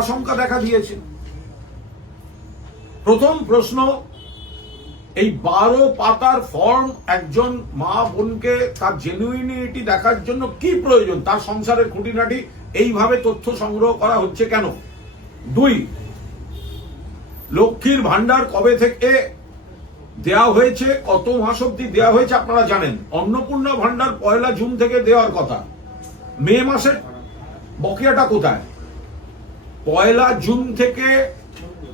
আশঙ্কা দেখা দিয়েছে। প্রথম প্রশ্ন, এই 12 পাতার ফর্ম একজন মা বোনকে তার জেনুইনিটি দেখার জন্য কি প্রয়োজন, তার সংসারের খুঁটিনাটি এইভাবে তথ্য সংগ্রহ করা হচ্ছে কেন? 2, লক্ষ্মীর ভান্ডার কবে থেকে দেয়া হয়েছে, কত মাস অব্দি দেয়া হয়েছে আপনারা জানেন। অন্নপূর্ণা ভান্ডার 1 জুন থেকে দেওয়ার কথা, মে মাসের বকেয়াটা কোথায়? 1 জুন থেকে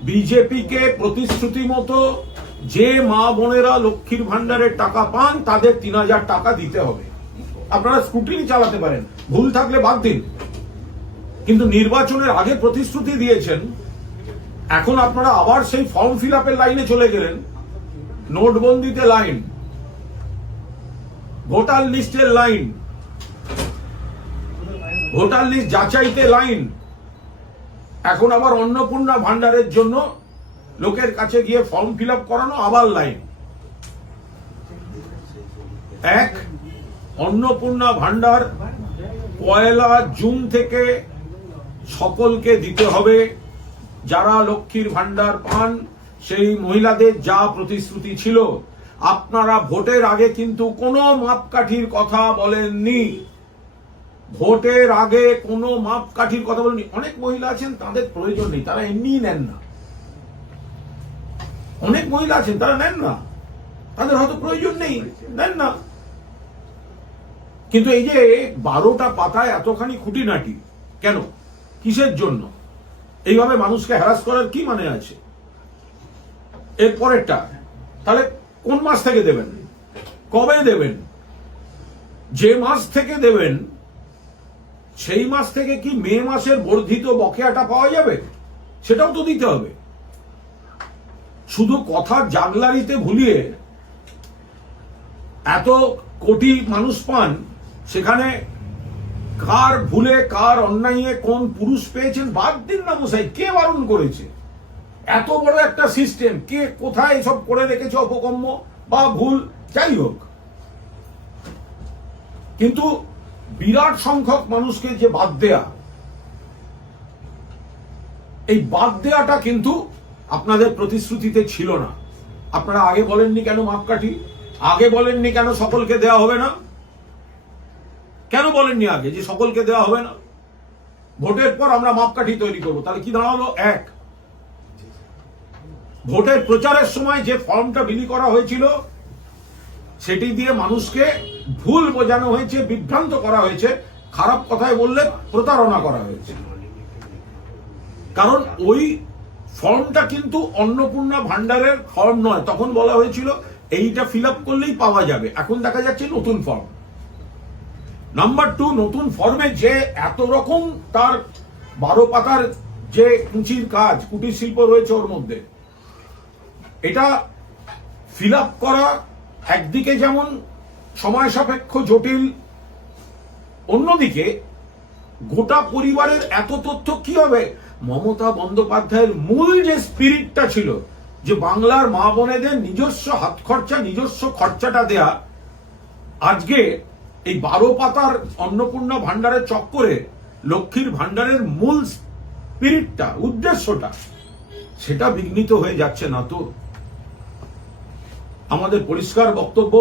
বিজেপিকে প্রতিশ্রুতি মতো যে মা বোনেরা লক্ষ্মীর ভান্ডারের টাকা পান তাদের 3000 টাকা দিতে হবে। আপনারা স্ক্রুটিনি চালাতে পারেন, ভুল থাকলে বাদ দিন, কিন্তু নির্বাচনের আগে প্রতিশ্রুতি দিয়েছেন, এখন আপনারা আবার সেই ফর্ম ফিল আপের লাইনে চলে গেলেন। নোটবন্দিতে লাইন, ভোটার লিস্টের লাইন, ভোটার লিস্ট যাচাইতে লাইন, এখন আবার অন্নপূর্ণা ভান্ডারের জন্য লোকের কাছে গিয়ে ফর্ম ফিল আপ করানো, আবার লাইন। অন্নপূর্ণা ভান্ডার 1 জুন থেকে সকলকে দিতে হবে। যারা লক্ষ্মীর ভান্ডার পান সেই মহিলাদের যা প্রতিশ্রুতি ছিল, আপনারা ভোটের আগে কিন্তু কোনো মাপকাঠির কথা বলেননি। ভোটের আগে কোনো মাপকাঠির কথা বলেননি। অনেক মহিলা আছেন তাদের প্রয়োজন নেই, তারা এমনিই নেন না। অনেক মহিলা আছেন তারা নেন না, তাদের হয়তো প্রয়োজন নেই, নেন না। কিন্তু এই যে 12টা পাতায় এতখানি খুঁটিনাটি কেন, কিসের জন্য? এইভাবে মানুষকে হ্যারাস করার কি মানে আছে? এর পরেরটা, তাহলে কোন মাস থেকে দেবেন, কবে দেবেন? যে মাস থেকে দেবেন সেই মাস থেকে কি মে মাসের বর্ধিত বকেয়াটা পাওয়া যাবে? সেটাও তো দিতে হবে। শুধু কথার জাগলারিতে ভুলিয়ে এত কোটি মানুষ পান, সেখানে কার ভুলে কার অন্যায়ে কোন পুরুষ পেয়েছেন বাদ দিন না মশাই, কে বারণ করেছে? এত বড় একটা সিস্টেম, কে কোথায় এসব করে রেখেছে অপকর্ম বা ভুল, যাই হোক। কিন্তু বিরাট সংখ্যক মানুষকে যে বাদ দেয়া, এই বাদ দেয়াটা কিন্তু আপনাদের প্রতিশ্রুতিতে ছিল না। আপনারা আগে বলেননি কেন মাপকাঠি, আগে বলেননি কেন সকলকে দেওয়া হবে না, কেন বলেননি আগে যে সকলকে দেওয়া হবে না? ভোটের পর আমরা মাপকাঠি তৈরি করবো। তাহলে কি দাঁড়ালো? 1, ভোটের প্রচারের সময় যে ফর্মটা বিলি করা হয়েছিল সেটি দিয়ে মানুষকে ভুল বোঝানো হয়েছে, বিভ্রান্ত করা হয়েছে, খারাপ কথায় বললে প্রতারণা করা হয়েছে। কারণ ওই ফর্মটা কিন্তু অন্নপূর্ণা ভান্ডারের ফর্ম নয়। তখন বলা হয়েছিল এইটা ফিল আপ করলেই পাওয়া যাবে, এখন দেখা যাচ্ছে নতুন ফর্ম। নাম্বার 2, নতুন ফর্মে যে এত রকম তার 12 পাতার যে কুচির কাজ, কুটির শিল্প রয়েছে ওর মধ্যে, এটা ফিল আপ করা একদিকে যেমন সময় সাপেক্ষ, জটিল, অন্যদিকে গোটা পরিবারের এত তথ্য কি হবে? মমতা বন্দ্যোপাধ্যায়ের মূল যে স্পিরিটটা ছিল, যে বাংলার মা বোনেদের নিজস্ব হাত খরচা, নিজস্ব খরচাটা দেয়া, আজকে এই 12 পাতার অন্নপূর্ণা ভান্ডারের চক্করে লক্ষ্মীর ভান্ডারের মূল স্পিরিটটা, উদ্দেশ্যটা, সেটা বিঘ্নিত হয়ে যাচ্ছে না তো? আমাদের পরিষ্কার বক্তব্য,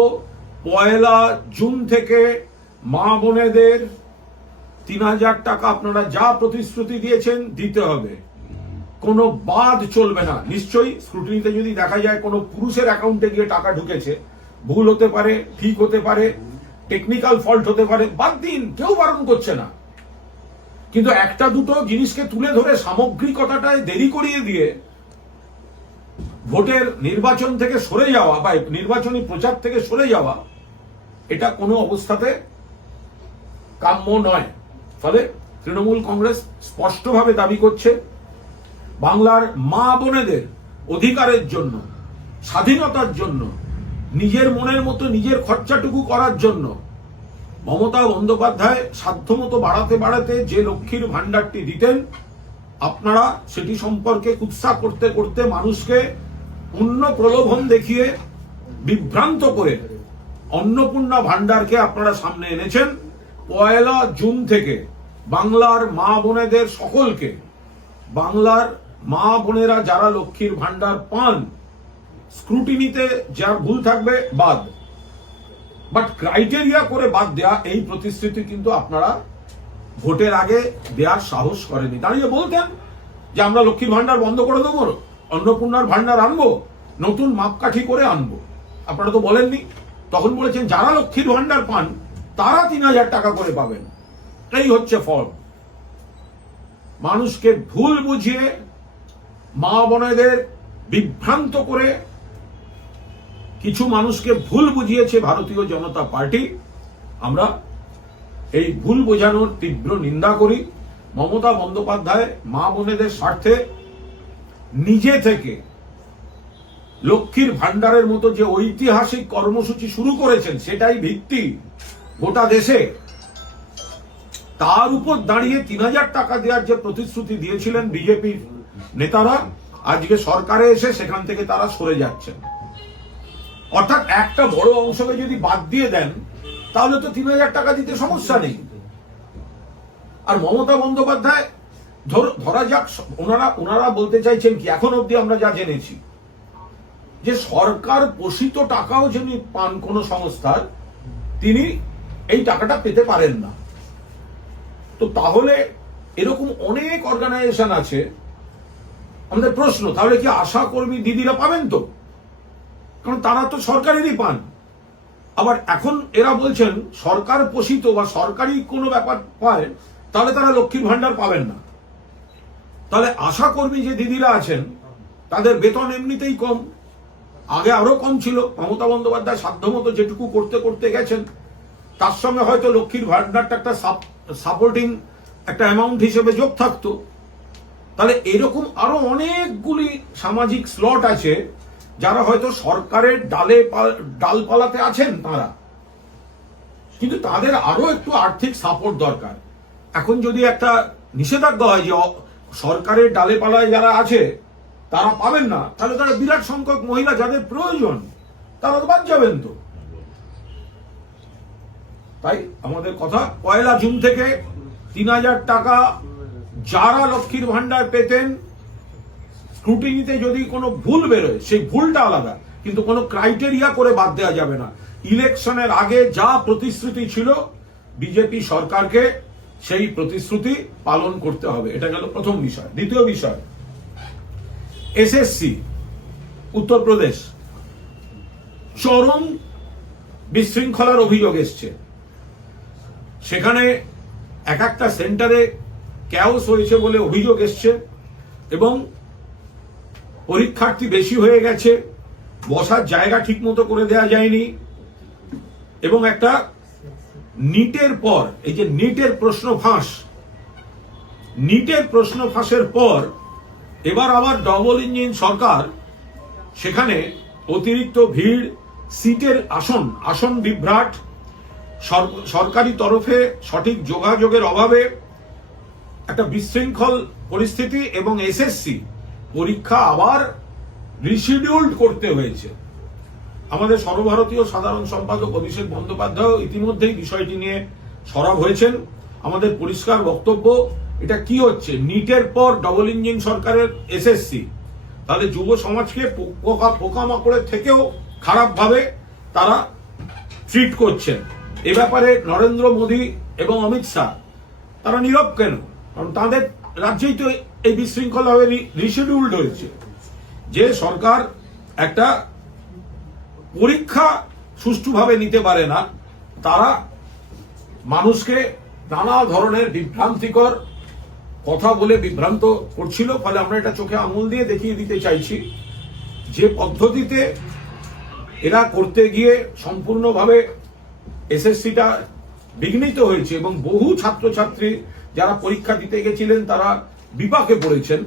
1 জুন থেকে মা বোনেদের 3000 টাকা আপনারা যা প্রতিশ্রুতি দিয়েছেন দিতে হবে, কোনো বাদ চলবে না। নিশ্চয়ই স্ক্রুটিনিতে যদি দেখা যায় কোনো পুরুষের অ্যাকাউন্টে গিয়ে টাকা ঢুকেছে, ভুল হতে পারে, ঠিক হতে পারে, টেকনিক্যাল ফল্ট হতে পারে, বাদ দিন, কেউ বারণ করছে না। কিন্তু একটা দুটো জিনিসকে তুলে ধরে সামগ্রিকতাটায় দেরি করিয়ে দিয়ে ভোটের নির্বাচন থেকে সরে যাওয়া বা নির্বাচনী প্রচার থেকে সরে যাওয়া, এটা কোনো অবস্থাতে কাম্য নয়। ফলে তৃণমূল কংগ্রেস স্পষ্টভাবে দাবি করছে, বাংলার মা বোনেদের অধিকারের জন্য, স্বাধীনতার জন্য, নিজের মনের মতো নিজের খরচাটুকু করার জন্য মমতা বন্দ্যোপাধ্যায় সাধ্যমতো বাড়াতে বাড়াতে যে লক্ষ্মীর ভান্ডারটি দিতেন, আপনারা সেটি সম্পর্কে কুৎসা করতে করতে মানুষকে অন্য প্রলোভন দেখিয়ে বিভ্রান্ত করে অন্নপূর্ণা ভান্ডারকে আপনারা সামনে এনেছেন। 1 জুন থেকে বাংলার মা বোনেদের সকলকে বাংলার মা বোনেরা যারা লক্ষ্মীর ভান্ডার পান, স্ক্রুটিনিতে যা ভুল থাকবে বাদ, বাট ক্রাইটেরিয়া করে বাদ দেয়া এই প্রতিশ্রুতি কিন্তু আপনারা ভোটের আগে দেওয়ার সাহস করেনি। দাঁড়িয়ে বলতেন যে আমরা লক্ষ্মীর ভান্ডার বন্ধ করে দেবো, অন্নপূর্ণার ভান্ডার আনবো, নতুন মাপকাঠি করে আনবো। আপনারা তো বলেননি। তখন বলেছেন যারা লক্ষ্মীর ভান্ডার পান তারা ৩,০০০ টাকা করে পাবেন। এই হচ্ছে ফল। মানুষকে ভুল বুঝিয়ে, মা বোনেদের বিভ্রান্ত করে কিছু মানুষকে ভুল বুঝিয়েছে ভারতীয় জনতা পার্টি। আমরা এই ভুল বোঝানোর তীব্র নিন্দা করি। মমতা বন্দ্যোপাধ্যায় মা বোনেদের স্বার্থে নিজে থেকে লক্ষ্মীর ভান্ডারের মতো যে ঐতিহাসিক কর্মসূচি শুরু করেছেন, সেটাই ভিত্তি গোটা দেশে। তার উপর দাঁড়িয়ে ৩,০০০ টাকা দেওয়ার যে প্রতিশ্রুতি দিয়েছিলেন বিজেপির নেতারা, আজকে সরকারে এসে সেখান থেকে তারা সরে যাচ্ছেন। অর্থাৎ একটা বড় অংশকে যদি বাদ দিয়ে দেন তাহলে তো ৩,০০০ টাকা দিতে সমস্যা নেই। আর মমতা বন্দ্যোপাধ্যায় ধরা যাক ওনারা বলতে চাইছেন কি, এখন অবধি আমরা যা জেনেছি যে সরকার পোষিত টাকাও যিনি পান কোন সংস্থার, তিনি এই টাকাটা পেতে পারেন না। তো তাহলে এরকম অনেক অর্গানাইজেশন আছে। আমাদের প্রশ্ন, তাহলে কি আশা কর্মী দিদিরা পাবেন? তো কারণ তারা তো সরকারেরই পান। আবার এখন এরা বলছেন সরকার পোষিত বা সরকারি কোনো ব্যাপার পায় তাহলে তারা লক্ষ্মীর ভান্ডার পাবেন না। তাহলে আশা কর্মী যে দিদিরা আছেন তাদের বেতন এমনিতেই কম, আগে আরো কম ছিল। মমতা বন্দ্যোপাধ্যায় সাধ্যমতো যেটুকু করতে করতে গেছেন, তার সঙ্গে হয়তো লক্ষ্মীর ভান্ডারটা একটা সাপোর্টিং একটা অ্যামাউন্ট হিসেবে যোগ থাকতো। তাহলে এরকম আরো অনেকগুলি সামাজিক স্লট আছে যারা হয়তো সরকারের ডালপালাতে আছেন তারা, কিন্তু তাদের আরো একটু আর্থিক সাপোর্ট দরকার। এখন যদি একটা নিষেধাজ্ঞা হয় যে সরকারের ডালে পালায় যারা আছে তারা পাবেন না, তাহলে তারা বিরাট সংখ্যক মহিলা যাদের প্রয়োজন তারা তো বাদ যাবেন। তো তাই আমাদের কথা, ১ জুন থেকে ৩,০০০ টাকা যারা লক্ষ্মীর ভান্ডার পেতেন, স্ক্রুটিনিতে যদি কোনো ভুল বেরোয় সেই ভুলটা আলাদা, কিন্তু কোনো ক্রাইটেরিয়া করে বাদ দেওয়া যাবে না। ইলেকশনের আগে যা প্রতিশ্রুতি ছিল বিজেপি সরকারকে সেই প্রতিশ্রুতি পালন করতে হবে। এটা গেল প্রথম বিষয়। দ্বিতীয় বিষয়, এসএসসি উত্তরপ্রদেশ চরম বিশৃঙ্খলার অভিযোগ এসছে। সেখানে এক একটা সেন্টারে ক্যাওস হয়েছে বলে অভিযোগ এসছে এবং পরীক্ষার্থী বেশি হয়ে গেছে, বসার জায়গা ঠিক মতো করে দেওয়া যায়নি এবং একটা নিটের পর, এই যে নিটের প্রশ্ন ফাঁসের পর এবার আবার ডবল ইঞ্জিন সরকার, সেখানে অতিরিক্ত ভিড়, সিটের আসন বিভ্রাট, সরকারি তরফে সঠিক যোগাযোগের অভাবে একটা বিশৃঙ্খল পরিস্থিতি এবং এসএসসি পরীক্ষা আবার রিশিডিউল্ড করতে হয়েছে। আমাদের সর্বভারতীয় সাধারণ সম্পাদক অভিষেক বন্দ্যোপাধ্যায় ইতিমধ্যেই বিষয়টি নিয়ে সরব হয়েছেন। আমাদের পরিষ্কার বক্তব্য, এটা কি হচ্ছে? নিটের পর ডবল ইঞ্জিন সরকারের এসএসসি, তাহলে যুব সমাজকে পোকামাকড়ের থেকেও খারাপভাবে তারা ট্রিট করছেন। এ ব্যাপারে নরেন্দ্র মোদী এবং অমিত শাহ তারা নীরব কেন? কারণ তাদের রাজ্যেই তো এই বিশৃঙ্খলা হয়ে রিশিডিউল্ড হয়েছে। যে সরকার একটা পরীক্ষা সুষ্ঠুভাবে নিতে পারে না, তারা মানুষকে নানা ধরনের বিভ্রান্তিকর কথা বলে বিভ্রান্ত করছিল। ফলে আমরা এটা চোখে আঙুল দিয়ে দেখিয়ে দিতে চাইছি যে পদ্ধতিতে এরা করতে গিয়ে সম্পূর্ণভাবে এসএসসিটা বিঘ্নিত হয়েছে এবং বহু ছাত্রছাত্রী যারা পরীক্ষা দিতে গেছিলেন তারা বিপাকে পড়েছেন।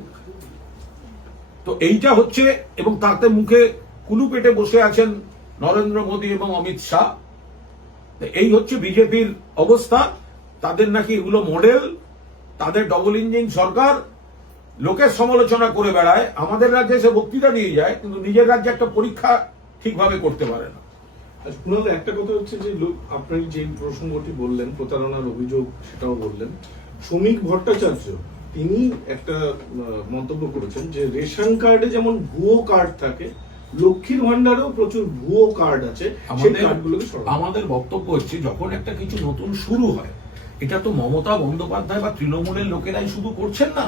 তো এইটা হচ্ছে, এবং তাতে মুখে কুলু পেটে বসে আছেন নরেন্দ্র মোদী এবং অমিত শাহ। এই হচ্ছে বিজেপির অবস্থা। তাদের নাকি এগুলো মডেল, তাদের ডবল ইঞ্জিন সরকার, লোকের সমালোচনা করে বেড়ায়, আমাদের রাজ্যে এসে বক্তৃতা দিয়ে যায়, কিন্তু নিজের রাজ্যে একটা পরীক্ষা ঠিকভাবে করতে পারে না। একটা কথা হচ্ছে যে আপনি যে প্রসঙ্গটি বললেন, প্রতারণার অভিযোগ, সেটাও বললেন। শ্রমিক ভট্টাচার্য তিনি একটা মন্তব্য করেছেন যে রেশন কার্ডে যেমন ভুয়ো কার্ড থাকে, লক্ষ্মীর ভান্ডারেও প্রচুর ভুয়ো কার্ড আছে, সেই কার্ডগুলোকে সরানো। আমাদের বক্তব্য হচ্ছে যখন একটা কিছু নতুন শুরু হয়, এটা তো মমতা বন্দ্যোপাধ্যায় বা তৃণমূলের লোকেরাই শুধু করছেন না,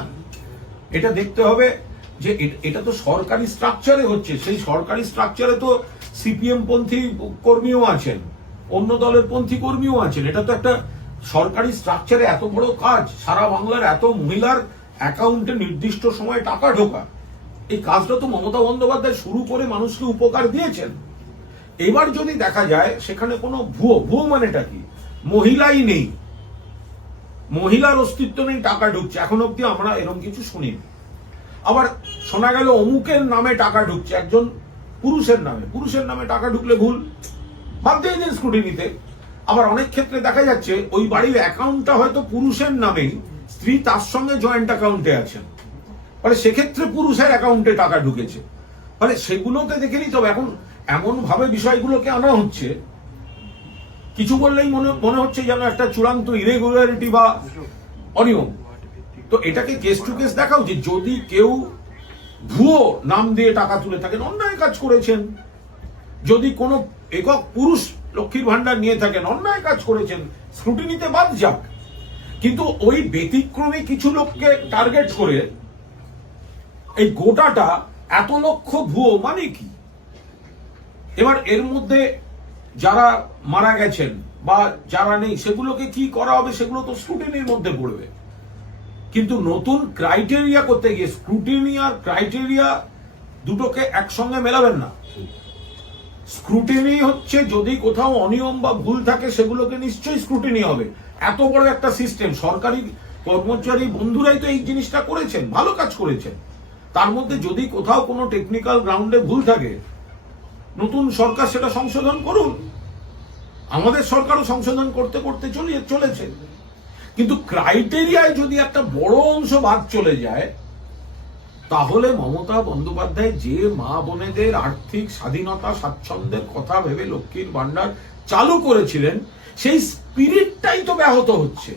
এটা দেখতে হবে যে এটা তো সরকারি স্ট্রাকচারে হচ্ছে। সেই সরকারি স্ট্রাকচারে তো সিপিএম পন্থী কর্মীও আছেন, অন্য দলের পন্থী কর্মীও আছেন। এটা তো একটা সরকারি স্ট্রাকচারে এত বড় কাজ, সারা বাংলার এত মহিলার অ্যাকাউন্টে নির্দিষ্ট সময়ে টাকা ঢোকা, এই কাজটা তো মমতা বন্দ্যোপাধ্যায় শুরু করে মানুষকে উপকার দিয়েছেন। এবার যদি দেখা যায় সেখানে কোনো ভুয়ো মানেটা কি, মহিলাই নেই, মহিলার অস্তিত্ব নেই, টাকা ঢুকছে, এখন অব্দি আমরা এরকম কিছু শুনিনি। আবার শোনা গেল অমুকের নামে টাকা ঢুকছে, একজন পুরুষের নামে টাকা ঢুকলে ভুল, বাদ দিয়ে দিন স্ক্রুটিনিতে। আবার অনেক ক্ষেত্রে দেখা যাচ্ছে ওই বাড়ির অ্যাকাউন্টটা হয়তো পুরুষের নামেই, স্ত্রী তার সঙ্গে জয়েন্ট অ্যাকাউন্টে আছেন, ফলে সেক্ষেত্রে পুরুষের অ্যাকাউন্টে টাকা ঢুকেছে। ফলে সেগুলোকে দেখে নিতে হবে। এখন এমন ভাবে বিষয়গুলোকে আনা হচ্ছে, কিছু বললেই মনে হচ্ছে যেন একটা চূড়ান্ত ইরেগুলারিটি বা অনিয়ম। তো এটাকে কেস টু কেস দেখা উচিত। যদি কেউ ভুয়ো নাম দিয়ে টাকা তুলে থাকেন, অন্যায় কাজ করেছেন। যদি কোনো একক পুরুষ লক্ষ্মীর ভান্ডার নিয়ে থাকেন, অন্যায় কাজ করেছেন, স্ক্রুটিনিতে বাদ যাক। কিন্তু ওই ব্যতিক্রমী কিছু লোককে টার্গেট করে এই গোটাটা এত লক্ষ ভুয়ো মানে কি? এবার এর মধ্যে যারা মারা গেছেন বা যারা নেই, সেগুলোকে কি করা হবে, সেগুলো তো স্ক্রুটিনির মধ্যে পড়বে। কিন্তু নতুন ক্রাইটেরিয়া করতে গিয়ে স্ক্রুটিনি আর ক্রাইটেরিয়া দুটোকে একসঙ্গে মেলাবেন না। স্ক্রুটিনি হচ্ছে যদি কোথাও অনিয়ম বা ভুল থাকে সেগুলোকে নিশ্চয়ই স্ক্রুটিনি হবে। এত বড় একটা সিস্টেম, সরকারি কর্মচারী বন্ধুরাই তো এই জিনিসটা করেছেন, ভালো কাজ করেছেন। তার মধ্যে যদি কোথাও কোনো টেকনিক্যাল গ্রাউন্ডে ভুল থাকে, নতুন সরকার সেটা সংশোধন করুন। আমাদের সরকারও সংশোধন করতে করতে চলেছে। কিন্তু ক্রাইটেরিয়ায় যদি একটা বড় অংশ বাদ চলে যায়, তাহলে মমতা বন্দ্যোপাধ্যায় যে মা বোনেদের আর্থিক স্বাধীনতা স্বাচ্ছন্দ্যের কথা ভেবে লক্ষ্মীর ভান্ডার চালু করেছিলেন, সেই স্পিরিটটাই তো ব্যাহত হচ্ছে।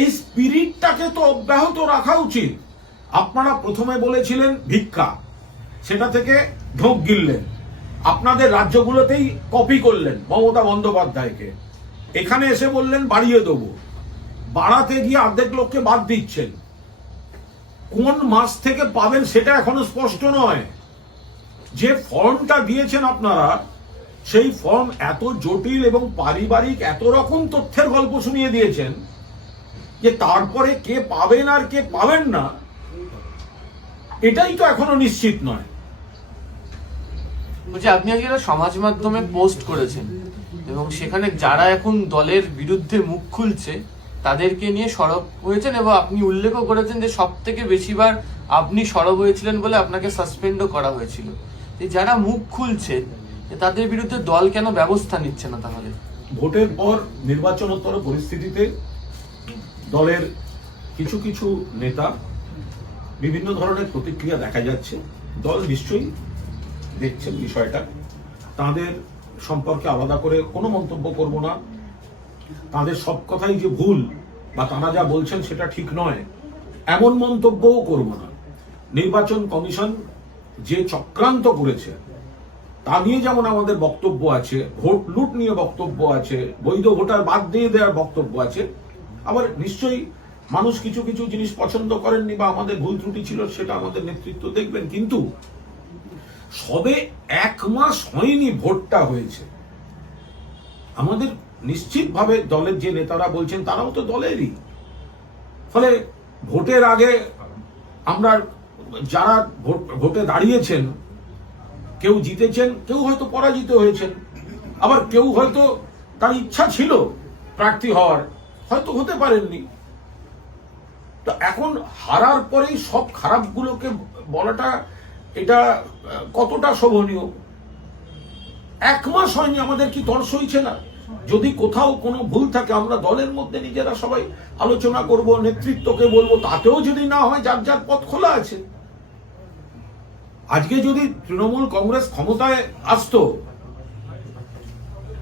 এই স্পিরিটটাকে তো অব্যাহত রাখা উচিত। আপনারা প্রথমে বলেছিলেন ভিক্ষা, সেটা থেকে ঢোক গিললেন, আপনাদের রাজ্যগুলোতেই কপি করলেন মমতা বন্দ্যোপাধ্যায়কে। এখানে এসে বললেন বাড়িয়ে দেবো, বাড়াতে গিয়ে অর্ধেক লোককে বাদ দিচ্ছেন। কোন মাস থেকে পাবেন সেটা এখনো স্পষ্ট নয়। যে ফর্মটা দিয়েছেন আপনারা, সেই ফর্ম এত জটিল এবং পারিবারিক এত রকম তথ্যের গল্প শুনিয়ে দিয়েছেন যে তারপরে কে পাবেন আর কে পাবেন না, এটাই তো এখনো নিশ্চিত নয়। বলছি, আপনি আজকে একটা সমাজ মাধ্যমে পোস্ট করেছেন এবং সেখানে যারা এখন দলের বিরুদ্ধে মুখ খুলছে তাদেরকে নিয়ে সরব হয়েছেন, এবং আপনি উল্লেখও করেছেন যে সব থেকে বেশিবার আপনি সরব হয়েছিলেন বলে আপনাকে সাসপেন্ডও করা হয়েছিল। যারা মুখ খুলছেন তাদের বিরুদ্ধে দল কেন ব্যবস্থা নিচ্ছে না? তাহলে ভোটের পর নির্বাচনোত্তর পরিস্থিতিতে দলের কিছু কিছু নেতা বিভিন্ন ধরনের প্রতিক্রিয়া দেখা যাচ্ছে। দল নিশ্চয়ই দেখছেন বিষয়টা, তাদের সম্পর্কে আলাদা করে কোনো মন্তব্য করব না। তাদের সব কথাই যে ভুল বা তারা যা বলছেন সেটা ঠিক নয়, এমন মন্তব্যও করব না। নির্বাচন কমিশন যে চক্রান্ত করেছে তা নিয়ে যেমন আমাদের বক্তব্য আছে, ভোট লুট নিয়ে বক্তব্য আছে, বৈধ ভোটার বাদ দিয়ে দেওয়ার বক্তব্য আছে। আবার নিশ্চয়ই মানুষ কিছু কিছু জিনিস পছন্দ করেননি বা আমাদের ভুল ত্রুটি ছিল, সেটা আমাদের নেতৃত্ব দেখবেন। কিন্তু সবে 1 মাস হয়নি ভোটটা হয়েছে, আমাদের নিশ্চিতভাবে দলের যে নেতারা বলছেন তারাও তো দলেরই। ফলে ভোটের আগে আমরা যারা ভোটে দাঁড়িয়েছেন, কেউ জিতেছেন, কেউ হয়তো পরাজিত হয়েছেন, আবার কেউ হয়তো তার ইচ্ছা ছিল প্রার্থী হওয়ার, হয়তো হতে পারেননি। তো এখন হারার পরেই সব খারাপগুলোকে বলাটা, এটা কতটা শোভনীয়? 1 মাস হয়নি, আমাদের কি তর সইছে না? যদি কোথাও কোনো ভুল থাকে আমরা দলের মধ্যে নিজেরা সবাই আলোচনা করব, নেতৃত্বকে বলবো, তাতেও যদি না হয় যার যার পথ খোলা আছে। আজকে যদি তৃণমূল কংগ্রেস ক্ষমতায় আসতো,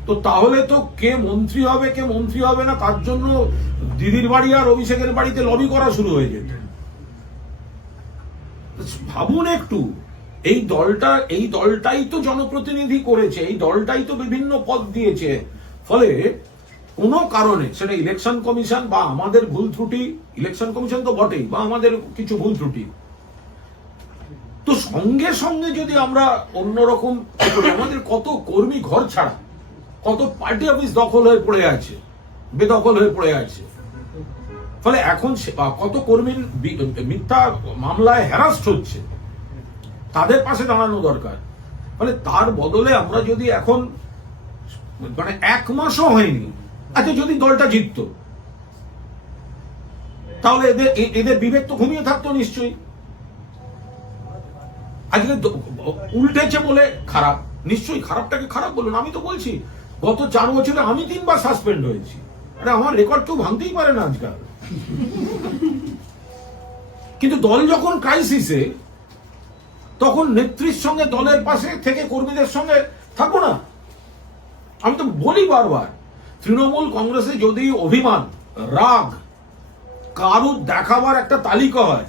তো তাহলে তো কে মন্ত্রী হবে কে মন্ত্রী হবে না তার জন্য দিদির বাড়ি আর অভিষেকের বাড়িতে লবি করা শুরু হয়ে যেত। ভাবুন একটু, এই দলটাই তো জনপ্রতিনিধি করেছে, এই দলটাই তো বিভিন্ন পদ দিয়েছে। ফলে কোনো কারণে সেটা ইলেকশন কমিশন বা আমাদের ভুল ত্রুটি, ইলেকশন কমিশন তো বটেই, বা আমাদের কিছু ভুল ত্রুটি, তো সঙ্গে সঙ্গে যদি আমরা অন্যরকম করি, আমাদের কত কর্মী ঘর ছাড়া, কত পার্টি অফিস দখল হয়ে পড়ে আছে, বেদখল হয়ে পড়ে আছে। ফলে এখন কত কর্মীর মিথ্যা মামলায় হ্যারাস্ট হচ্ছে, তাদের পাশে দাঁড়ানো দরকার। ফলে তার বদলে আমরা যদি এখন মানে 1 মাসও হয়নি, আচ্ছা যদি দলটা জিততো তাহলে এদের বিবেক তো ঘুমিয়ে থাকতো নিশ্চয়ই। আজকে উল্টেছে বলে খারাপ, নিশ্চয়ই খারাপটাকে খারাপ বলুন। আমি তো বলছি গত 4 বছরে আমি 3 বার সাসপেন্ড হয়েছি। আরে আমার রেকর্ড কেউ ভাঙতেই পারে না আজকাল। কিন্তু দল যখন ক্রাইসিসে, তখন নেত্রীর সঙ্গে দলের পাশে থেকে কর্মীদের সঙ্গে থাকবো না? আমি তো বলি বারবার, তৃণমূল কংগ্রেসে যদি অভিমান, রাগ, কারুর দেখাবার একটা তালিকা হয়,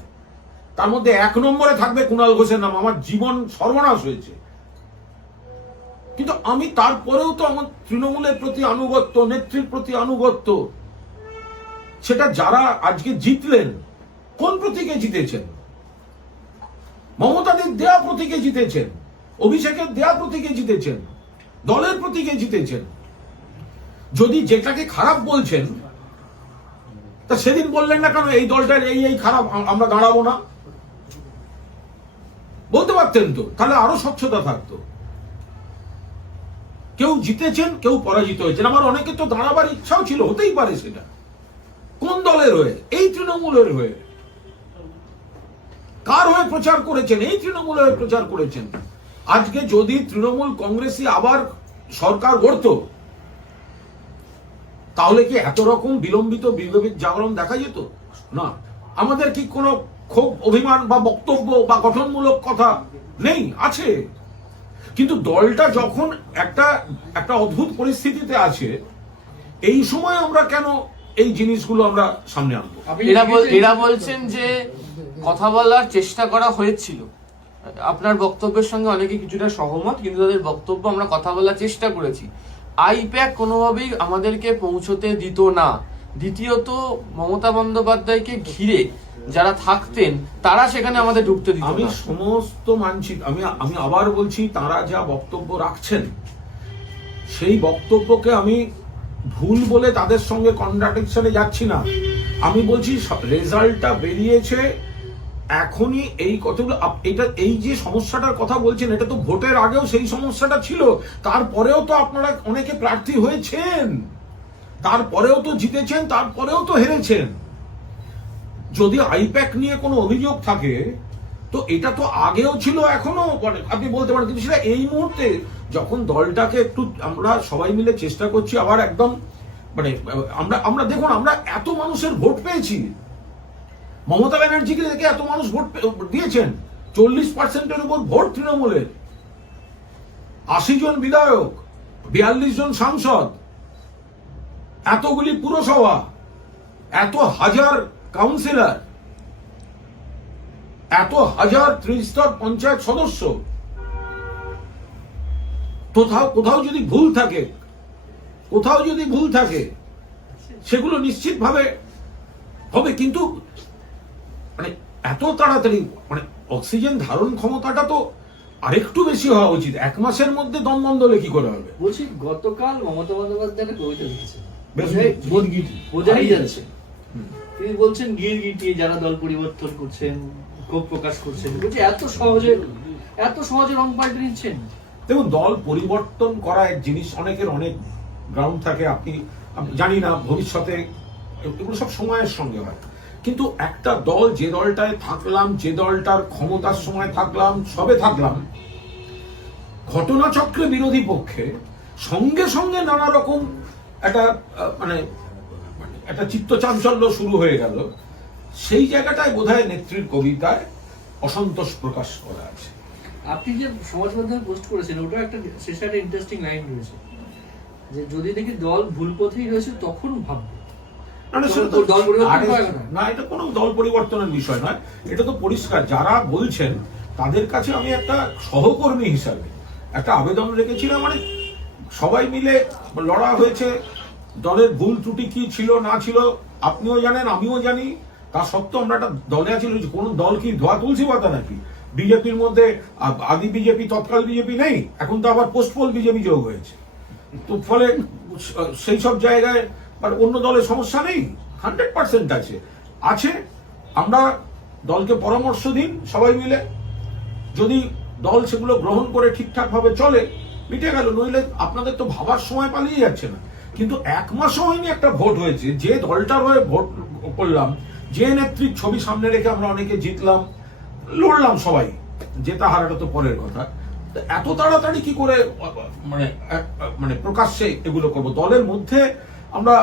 তার মধ্যে 1 নম্বরে থাকবে কুণাল ঘোষের নাম। আমার জীবন সর্বনাশ হয়েছে, কিন্তু আমি তারপরেও তো আমার তৃণমূলের প্রতি আনুগত্য, নেত্রীর প্রতি আনুগত্য। সেটা যারা আজকে জিতলেন, কোন প্রতীকে জিতেছেন? মমতাদের দেয়া প্রতীকে জিতেছেন, অভিষেকের দেয়া প্রতীকে জিতেছেন, দলের প্রতীকে জিতেছেন। যদি যেটাকে খারাপ বলছেন, তা সেদিন বললেন না কেন এই দলটার এই খারাপ, আমরা দাঁড়াবো না? বলতে পারতেন তো, তাহলে আরো স্বচ্ছতা থাকতো। কেউ জিতেছেন, কেউ পরাজিত হয়েছেন। আমার অনেকে তো দাঁড়াবার ইচ্ছাও ছিল, হতেই পারে। সেটা কোন দলের হয়ে? এই তৃণমূলের হয়ে। কার হয়ে প্রচার করেছেন? এই তৃণমূলের হয়ে প্রচার করেছেন। আজকে যদি তৃণমূল কংগ্রেসই আবার সরকার গড়ত, তাহলে কি এত রকম বিলম্বিত বিবেক জাগরণ দেখা যেত? না। আমাদের কি কোনো ক্ষোভ, অভিমান বা বক্তব্য বা গঠনমূলক কথা নেই? আছে। কিন্তু দলটা যখন একটা অদ্ভুত পরিস্থিতিতে আছে, এই সময় আমরা কেন এই জিনিসগুলো আমরা সামনে আনবো? এরা বলছেন যে কথা বলার চেষ্টা করা হয়েছিল। আপনার বক্তব্যের সঙ্গে অনেকে কিছুটা সহমত, কিন্তু তাদের বক্তব্য আমরা কথা বলার চেষ্টা করেছি। আইপ্যাক কোনোভাবেই আমাদেরকে পৌঁছতে দিত না। দ্বিতীয়ত, মমতা বন্দ্যোপাধ্যায়কে ঘিরে যারা থাকতেন তারা সেখানে আমাদের ঢুকতে দিত না। আমি সমস্ত মানছি। আমি আবার বলছি, তারা যা বক্তব্য রাখছেন, সেই বক্তব্যকে আমি ভুল বলে তাদের সঙ্গে কন্ট্রাডিকশনে যাচ্ছি না। আমি বলছি রেজাল্টটা বেরিয়েছে এখনই। এই কতগুলো এই যে সমস্যাটার কথা বলছেন, এটা তো ভোটের আগেও সেই সমস্যাটা ছিল। তারপরেও তো আপনারা অনেকে প্রার্থী হয়েছেন, তারপরেও তো জিতেছেন, তারপরেও তো হেরেছেন। যদি আইপ্যাক নিয়ে কোনো অভিযোগ থাকে, তো এটা তো আগেও ছিল, এখনো আপনি বলতে পারেন। কিন্তু সেটা এই মুহূর্তে যখন দলটাকে একটু আমরা সবাই মিলে চেষ্টা করছি আবার একদম আমরা দেখুন, আমরা এত মানুষের ভোট পেয়েছি। মমতা ব্যানার্জিকে দেখে এত মানুষ ভোট দিয়েছেন। 40% উপর ভোট তৃণমূলের, 80 জন বিধায়ক, 42 জন সাংসদ, এতগুলি পুরসভা, এত হাজার কাউন্সিলর, এত হাজার ত্রিস্তর পঞ্চায়েত সদস্য। কোথাও যদি ভুল থাকে, সেগুলো নিশ্চিতভাবে হবে। কিন্তু এত তাড়াতাড়ি অক্সিজেন ধারণ ক্ষমতাটা তো আরেকটু বেশি হওয়া উচিত। 1 মাসের মধ্যে দম বন্ধ হলে কি করে হবে? বলছি, গতকাল মমতা বন্দ্যোপাধ্যায় কবিতা লিখেছেন, বোঝাই যাচ্ছে। তিনি বলছেন গিরগিটিয়ে যারা দল পরিবর্তন করছেন, ক্ষোভ প্রকাশ করছেন। বলছি এত সহজে রং পাল্টে নিচ্ছেন। দেখুন, দল পরিবর্তন করা এক জিনিস, অনেকের অনেক গ্রাউন্ড থাকে। আপনি জানি না ভবিষ্যতে এগুলো সব সময়ের সঙ্গে হয়। কিন্তু একটা দল, যে দলটায় থাকলাম, যে দলটার ক্ষমতার সময় থাকলাম, সবে থাকলাম, ঘটনাচক্রে বিরোধী পক্ষে সঙ্গে সঙ্গে নানা রকম একটা চিত্তচাঞ্চল্য শুরু হয়ে গেল। সেই জায়গাটায় বোধহয় নেত্রীর কবিতায় অসন্তোষ প্রকাশ করা আছে। আপনি যে সমাজ মাধ্যমে পোস্ট করেছেন, ওটা একটা শেষে একটা ইন্টারেস্টিং লাইন রয়েছে যে যদি দেখি দল ভুল পথেই রয়েছে তখন ভাববো। না, না, সেটা তো দল পরিবর্তন আরে, করা না। না, এটা কোনো দল পরিবর্তনের বিষয় নয়, এটা তো পরিষ্কার। যারা বলছেন তাদের কাছে আমি একটা সহকর্মী হিসাবে একটা আবেদন রেখেছিলাম। মানে সবাই মিলে লড়া হয়েছে, দলের ভুল ত্রুটি কি ছিল না ছিল আপনিও জানেন, আমিও জানি। তা সত্ত্বেও আমরা একটা দলে আছি। কোন দল কি ধোয়া তুলসী পাতা নাকি? বিজেপির মধ্যে আদি বিজেপি, তৎকাল বিজেপি নেই, এখন তো আবার পোস্টপোল বিজেপি যোগ হয়েছে। তো ফলে সেই সব জায়গায় আর অন্য দলের সমস্যা নেই, 100% আছে আছে। আমরা দলকে পরামর্শ দিন সবাই মিলে, যদি দল সেগুলো গ্রহণ করে ঠিকঠাক ভাবে চলে মিটে গেল। নইলে আপনাদের তো ভাবার সময় পালিয়ে যাচ্ছে না। কিন্তু 1 মাসও হয়নি একটা ভোট হয়েছে, যে দলটার হয়ে ভোট করলাম, যে নেত্রীর ছবি সামনে রেখে আমরা অনেকে জিতলাম, লড়লাম সবাই, জেতা হারাটা তো পরের কথা। এত তাড়াতাড়ি কি করে মানে মানে প্রকাশ্যে এগুলো করবো? দলের মধ্যে আমরা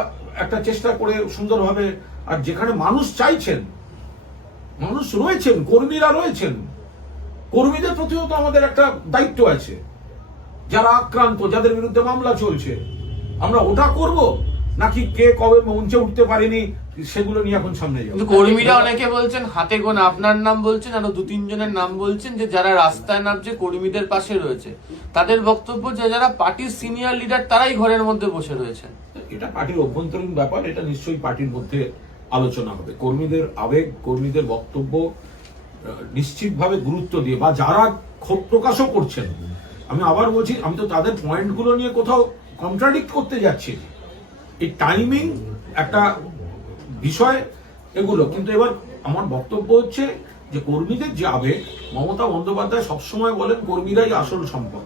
একটা চেষ্টা করে সুন্দরভাবে, আর যেখানে মানুষ চাইছেন, মানুষ রয়েছেন, কর্মীরা রয়েছেন, কর্মীদের প্রতিও তো আমাদের একটা দায়িত্ব আছে। যারা আক্রান্ত, যাদের বিরুদ্ধে মামলা চলছে, আমরা ওটা করব নাকি কে কবে মঞ্চে উঠতে পারেনি সেগুলো নিয়ে এখন সামনে যাবো? কিন্তু কর্মীরা অনেকে বলছেন, হাতে গোনা আপনার নাম বলছেন, আরো 2-3 জনের নাম বলছেন, যে যারা রাস্তায় নামছে কর্মীদের পাশে রয়েছে। তাদের বক্তব্য যে যারা পার্টির সিনিয়র লিডার তারাই ঘরের মধ্যে বসে রয়েছেন। এটা পার্টির অভ্যন্তরীণ ব্যাপার, এটা নিশ্চয়ই পার্টির মধ্যে আলোচনা হবে। কর্মীদের আবেগ, কর্মীদের বক্তব্য নিশ্চিতভাবে গুরুত্ব দিয়ে, বা যারা ক্ষোভ প্রকাশও করছেন, আমি আবার বলছি, আমি তো তাদের পয়েন্টগুলো নিয়ে কোথাও কন্ট্রাডিক্ট করতে যাচ্ছি। এই টাইমিং একটা বিষয় এগুলো, কিন্তু এবার আমার বক্তব্য হচ্ছে যে কর্মীদের যে আবেগ, মমতা বন্দ্যোপাধ্যায় সবসময় বলেন কর্মীরাই আসল সম্পদ।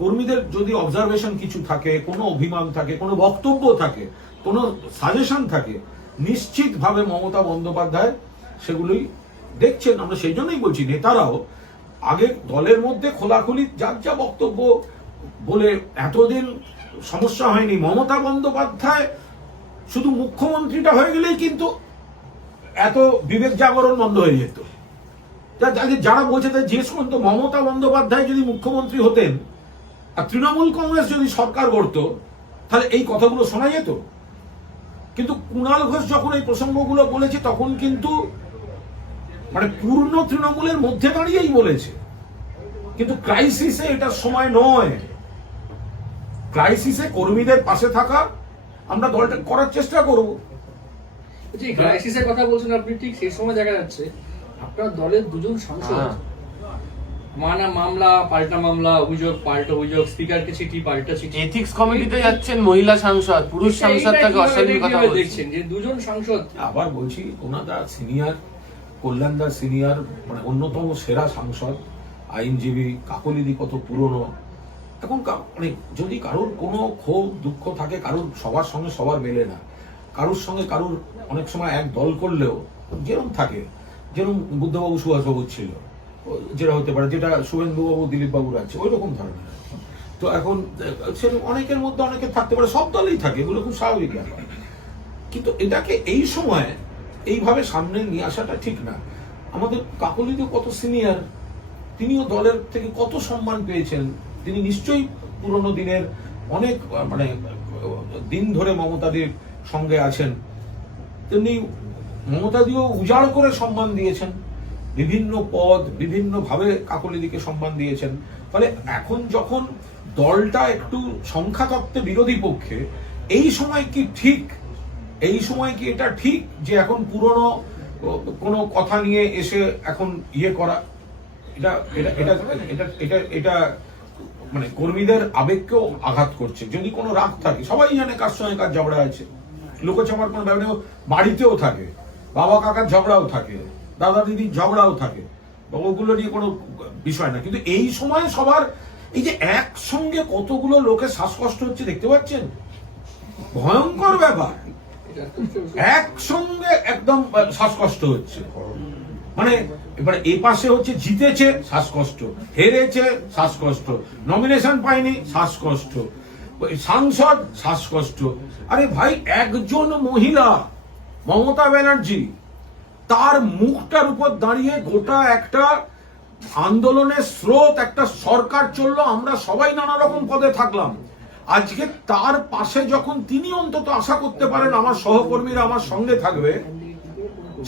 কর্মীদের যদি অবজারভেশন কিছু থাকে, কোনো অভিমান থাকে, কোনো বক্তব্য থাকে, কোনো সাজেশন থাকে, নিশ্চিতভাবে মমতা বন্দ্যোপাধ্যায় সেগুলোই দেখছেন। আমরা সেই জন্যই বলছি নেতারাও আগে দলের মধ্যে খোলাখুলি যার যা বক্তব্য বলে এতদিন সমস্যা হয়নি। মমতা বন্দ্যোপাধ্যায় শুধু মুখ্যমন্ত্রীটা হয়ে গেলেই কিন্তু এত বিবেক জাগরণ বন্ধ হয়ে যেত। যারা বলছে তাই জিজ্ঞেস করুন তো, মমতা বন্দ্যোপাধ্যায় যদি মুখ্যমন্ত্রী হতেন আর তৃণমূল কংগ্রেস যদি সরকার গড়ত, তাহলে এই কথাগুলো শোনা যেত? কিন্তু কুণাল ঘোষ যখন এই প্রসঙ্গগুলো বলেছে, তখন কিন্তু মানে পূর্ণ তৃণমূলের মধ্যে দাঁড়িয়েই বলেছে। কিন্তু ক্রাইসিসে এটার সময় নয়। ক্রাইসিসে কর্মীদের পাশে থাকা, আমরা দলটা করার চেষ্টা করব। যে ক্রাইসিসের কথা বলছেন আপনি, ঠিক সেই সময় দেখা যাচ্ছে আপনার দলের 2 জন সাংসদ মামলা পাল্টা মামলা, অভিযোগ পাল্টা অভিযোগ, স্পিকারকে চিঠি পাল্টা চিঠি। এথিক্স কমিটিতে যাচ্ছেন মহিলা সাংসদ, পুরুষ সাংসদ তাকে অশ্লীল কথা বলছেন। দেখছেন যে 2 জন সাংসদ। আবার বলছি, ওনাদা সিনিয়র, কল্যাণদা সিনিয়র, মানে অন্যতম সেরা সাংসদ, আইনজীবী, কাকলিদি কত পুরনো। এখন মানে যদি কারোর কোনো ক্ষোভ দুঃখ থাকে, কারোর সবার সঙ্গে সবার মেলে না, কারোর সঙ্গে কারোর অনেক সময় এক দল করলেও যেরকম থাকে, যেরকম বুদ্ধবাবু সুভাষবাবু ছিল, যেটা হতে পারে, যেটা শুভেন্দুবাবু দিলীপ বাবুর আছে, ওই রকম ধরনের। তো এখন সেরকম অনেকের মধ্যে অনেকে থাকতে পারে, সব দলেই থাকে, এগুলো খুব স্বাভাবিক ব্যাপার। কিন্তু এটাকে এই সময় এইভাবে সামনে নিয়ে আসাটা ঠিক না। আমাদের কাকলিদি কত সিনিয়র, তিনিও দলের থেকে কত সম্মান পেয়েছেন। তিনি নিশ্চয়ই পুরনো দিনের অনেক মানে দিন ধরে মমতাদির সঙ্গে আছেন। তেমনি মমতাদিও উজাড় করে সম্মান দিয়েছেন, বিভিন্ন পদ বিভিন্ন ভাবে কাকলিদিকে সম্মান দিয়েছেন। ফলে এখন যখন দলটা একটু সংখ্যাতত্ত্বে বিরোধী পক্ষে, এই সময় কি ঠিক, এই সময় কি এটা ঠিক যে এখন পুরনো কোনো কথা নিয়ে এসে এখন ইয়ে করা? এটা এটা এটা এটা এটা এটা মানে কর্মীদের আবেগকেও আঘাত করছে। যদি কোনো রাগ থাকে, সবাই জানে কার সঙ্গে কার ঝগড়া আছে, লোকচাপার কোনো ব্যাপার নেই। বাড়িতেও থাকে, বাবা কাকার ঝগড়াও থাকে, দাদা দিদির ঝগড়াও থাকে, ওগুলো নিয়ে কোনো বিষয় না। কিন্তু এই সময় সবার এই যে একসঙ্গে কতগুলো লোকের শ্বাসকষ্ট হচ্ছে দেখতে পাচ্ছেন, ভয়ঙ্কর ব্যাপার। একসঙ্গে একদম শ্বাসকষ্ট হচ্ছে, মানে এবারে এই পাশে হচ্ছে জিতেছে শ্বাসকষ্ট, হেরেছে শ্বাসকষ্ট, নমিনেশন পায়নি শ্বাসকষ্ট, সাংসদ শ্বাসকষ্ট। আরে ভাই, একজন মহিলা মমতা ব্যানার্জি, তার মুখটার উপর দাঁড়িয়ে গোটা একটা আন্দোলনের স্রোত, একটা সরকার চললো, আমরা সবাই নানা রকম পদে থাকলাম, আজকে তার পাশে যখন তিনি অন্তত আশা করতে পারেন আমার সহকর্মীরা আমার সঙ্গে থাকবে,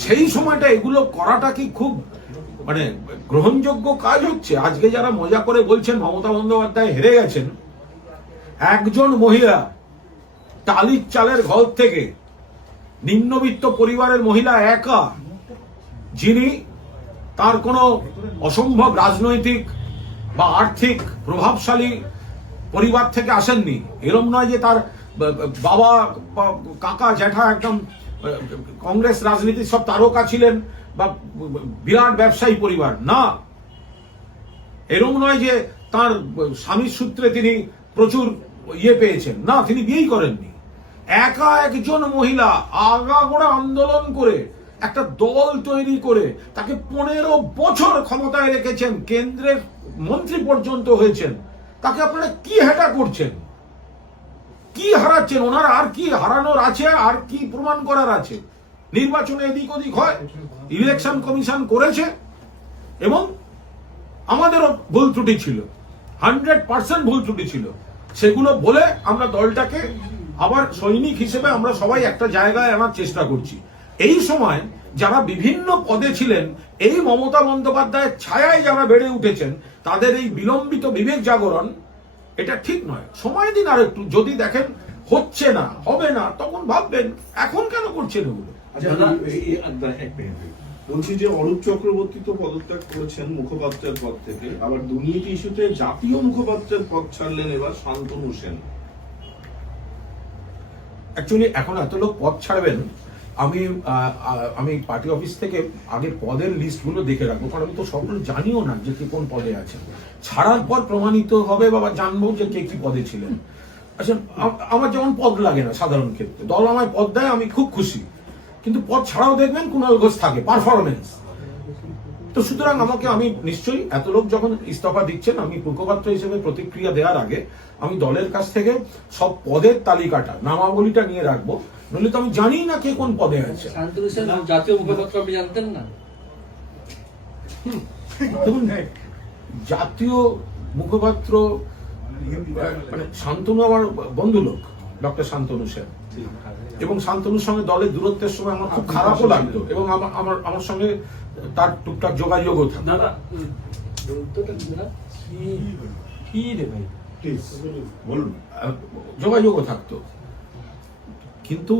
সেই সময়টা এগুলো করাটা কি খুব মানে গ্রহণযোগ্য কাজ হচ্ছে? আজকে যারা মজা করে বলছেন মমতা বন্দ্যোপাধ্যায় হেরে গেছেন, একজন মহিলা টালির চালের ঘর থেকে নিম্নবিত্ত পরিবারের মহিলা একা, যিনি তার কোনো অসম্ভব রাজনৈতিক বা আর্থিক প্রভাবশালী পরিবার থেকে আসেননি, এরম নয় যে তার বাবা কাকা জ্যাঠা একদম কংগ্রেস রাজনীতির সব তারকা ছিলেন বা বিরাট ব্যবসায়ী পরিবার, না। এরম নয় যে তার স্বামীর সূত্রে তিনি প্রচুর ইয়ে পেয়েছেন, না, তিনি বিয়েই করেননি। একা একজন মহিলা আগাগোড়া আন্দোলন করে একটা দল তৈরি করে তাকে 15 বছর ক্ষমতায় রেখেছেন, কেন্দ্রের মন্ত্রী পর্যন্ত হয়েছেন। তাকে আপনারা কি হেটা করছেন, কি হারাচ্ছেন? ওনার আর কি হারানোর আছে, আর কি প্রমাণ করার আছে? নির্বাচনে এদিক ওদিক হয়, ইলেকশন কমিশন করেছে, এবং আমাদেরও ভুল ত্রুটি ছিল, 100% ভুল ত্রুটি ছিল। সেগুলো বলে আমরা দলটাকে আবার সৈনিক হিসেবে আমরা সবাই একটা জায়গায় আনার চেষ্টা করছি। এই সময় যারা বিভিন্ন পদে ছিলেন, এই মমতা বন্দ্যোপাধ্যায়ের ছায়ায় যারা বেড়ে উঠেছেন, তাদের এই বিলম্বিত বিবেক জাগরণ এটা ঠিক নয়। সময় দিন আর একটু, যদি দেখেন হচ্ছে না, হবে না, তখন ভাববেন। এখন কেন করছেন এগুলো? বলছি যে অরূপ চক্রবর্তী তো পদত্যাগ করেছেন মুখপাত্রের পদ থেকে, আবার দুর্নীতি ইস্যুতে জাতীয় মুখপাত্রের পদ ছাড়লেন এবার শান্তনু সেন। অ্যাকচুয়ালি এখন এত লোক পদ ছাড়বেন, আমি পার্টি অফিস থেকে আগের পদের লিস্টগুলো দেখে রাখবো, কারণ আমি তো সবগুলো জানিও না যে কে কোন পদে আছেন। ছাড়ার পর প্রমাণিত হবে বা জানবো যে কে কি পদে ছিলেন। আচ্ছা, আমার যেমন পদ লাগে না সাধারণ ক্ষেত্রে, দল আমায় পদ দেয়, আমি খুব খুশি, কিন্তু পদ ছাড়াও দেখবেন কুণাল ঘোষ থাকে, পারফরমেন্স। তো সুতরাং আমি নিশ্চয়ই এত লোক যখন ইস্তফা দিচ্ছেন, আমি মুখপাত্র হিসেবে প্রতিক্রিয়া দেওয়ার আগে আমি দলের কাছ থেকে সব পদের তালিকাটা, নামাবলিটা নিয়ে রাখবো, নইলে তো আমি জানি না কে কোন পদে আছে। শান্তনু সেন জাতীয় মুখপাত্র আপনি জানতেন না? দেখুন, জাতীয় মুখপাত্র মানে শান্তনু আমার বন্ধু লোক, ডক্টর শান্তনু সেন, এবং শান্তনুর সঙ্গে দলের দূরত্বের সময় আমার খুব খারাপও লাগতো, এবং আমার সঙ্গে তার টুকটাক যোগাযোগও থাকতো। যোগাযোগও থাকতো, কিন্তু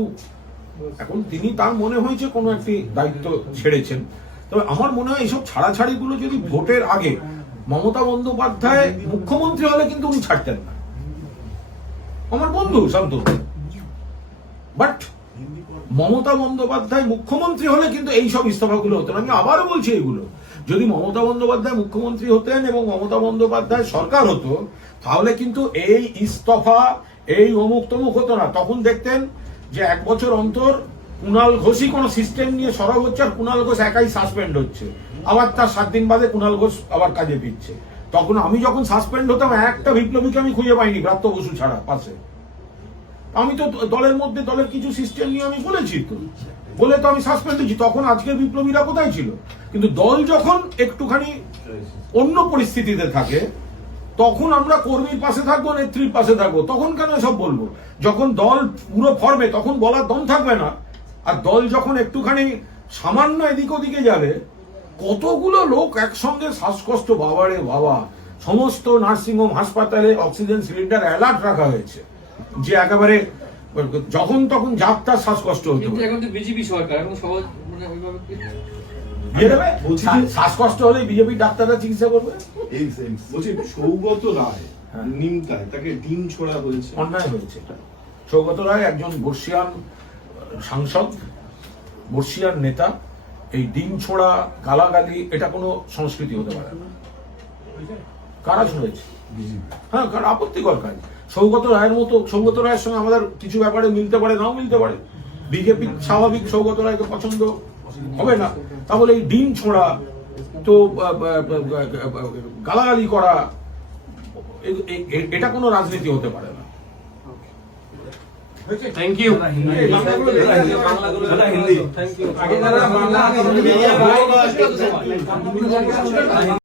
এখন তিনি তার মনে হয়েছে কোনো একটি দায়িত্ব ছেড়েছেন। তবে আমার মনে হয় এইসব ছাড়াছাড়িগুলো যদি ভোটের আগে মমতা বন্দ্যোপাধ্যায় মুখ্যমন্ত্রী হলে কিন্তু উনি ছাড়তেন না। আমার বন্ধু শান্তনু, বাট মমতা বন্দ্যোপাধ্যায় মুখ্যমন্ত্রী হলে কিন্তু এইসব ইস্তফাগুলো হতো না। আমি আবারও বলছি, এগুলো যদি মমতা বন্দ্যোপাধ্যায় মুখ্যমন্ত্রী হতেন এবং মমতা বন্দ্যোপাধ্যায় সরকার হতো, তাহলে কিন্তু এই ইস্তফা, এই অমুক তমুক হতো না। তখন দেখতেন যে 1 বছর অন্তর কুণাল ঘোষই কোনো সিস্টেম নিয়ে সরব হচ্ছে, আর কুণাল ঘোষ একাই সাসপেন্ড হচ্ছে, আবার তার 7 দিন বাদে কুণাল ঘোষ আবার কাজে ফিরছে। তখন আমি যখন সাসপেন্ড হতাম, একটা বিপ্লবীকে আমি খুঁজে পাইনি ব্রাত্য বসু ছাড়া পাশে। আমি তো দলের মধ্যে দলের কিছু সিস্টেম নিয়ে আমি বলেছি, তো বলে তো আমি সাসপেন্ড হয়েছি। তখন আজকের বিপ্লবীরা কোথায় ছিল? কিন্তু দল যখন একটুখানি অন্য পরিস্থিতিতে থাকে, তখন আমরা কর্মীর পাশে থাকবো, নেত্রীর পাশে থাকবো। তখন কেন এসব বলবো? যখন দল পুরো ফর্মে, তখন বলার দম থাকবে না। আর দল যখন একটুখানি সামান্য এদিক ওদিকে যাবে, কতগুলো লোক একসঙ্গে শ্বাসকষ্ট, বাবারে বাবা, সমস্ত নার্সিংহোম হাসপাতালে অক্সিজেন সিলিন্ডার অ্যালার্ট রাখা হয়েছে, যে একেবারে যখন তখন যাত্রা শ্বাসকষ্ট হতে কিন্তু পারে। এখন তো বিজেপি সরকার, এখন সহজ মানে ওইভাবে দিয়ে দেবে, শ্বাসকষ্ট হলে বিজেপি ডাক্তাররা চিকিৎসা করবে। বলছি সৌগত রায় নিমতায় তাকে ডিম ছোড়া হয়েছে, অন্যায় হয়েছে এটা। সৌগত রায় একজন বর্ষিয়ান সাংসদ, বর্ষিয়ান নেতা। এই ডিম ছোড়া, গালাগালি, এটা কোনো সংস্কৃতি হতে পারে না। কারা শুনেছে? হ্যাঁ, কারণ আপত্তিকর কাজ। সৌগত রায়ের সঙ্গে আমাদের কিছু ব্যাপারে মিলতে পারে, নাও মিলতে পারে। বিজেপি স্বাভাবিক সৌগত রায়কে পছন্দ হবে না, তাহলে এই ডিম ছোড়া, তো গালাগালি করা, এটা কোনো রাজনীতি হতে পারে না। Thank you. বাংলা